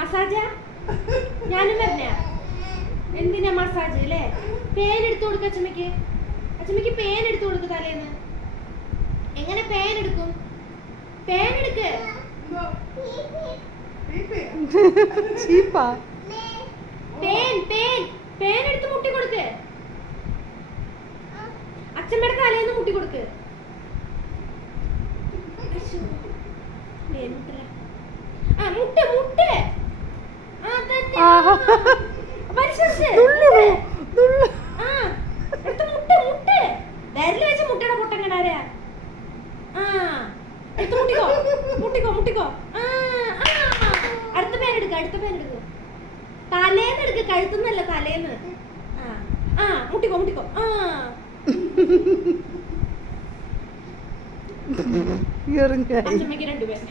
മസാജാ ഞാനും പറഞ്ഞ എന്തിനാ മസാജ് അല്ലേ? പേൻ എടുത്തു കൊടുക്ക അച്ഛമ്മക്ക്. അച്ഛമ്മക്ക് പേൻ എടുത്തു കൊടുക്ക തലേന്ന്. എങ്ങനെ പേൻ എടുക്കും? പേൻ എടുക്ക്. പേൻ പേൻ പേൻ എടുത്ത് മുട്ടി കൊടുക്ക്. അച്ഛമ്മയുടെ തലേന്ന് മുട്ടി കൊടുക്ക്. ആ മുട്ട് മുട്ട്. വിരല് വെച്ച് മുട്ടയുടെ പൊട്ടങ്ങടാരാ. ആ എടുത്ത് മുട്ടിക്കോ മുട്ടിക്കോ മുട്ടിക്കോ. അടുത്ത പേൻ എടുക്ക. അടുത്ത പേൻ എടുക്കോ. തലേന്ന് എടുക്ക, കഴുത്തുന്നല്ല തലേന്ന്. ആ മുട്ടിക്കോ മുട്ടിക്കോ. അച്ഛമ്മക്ക് 2 പേൻ.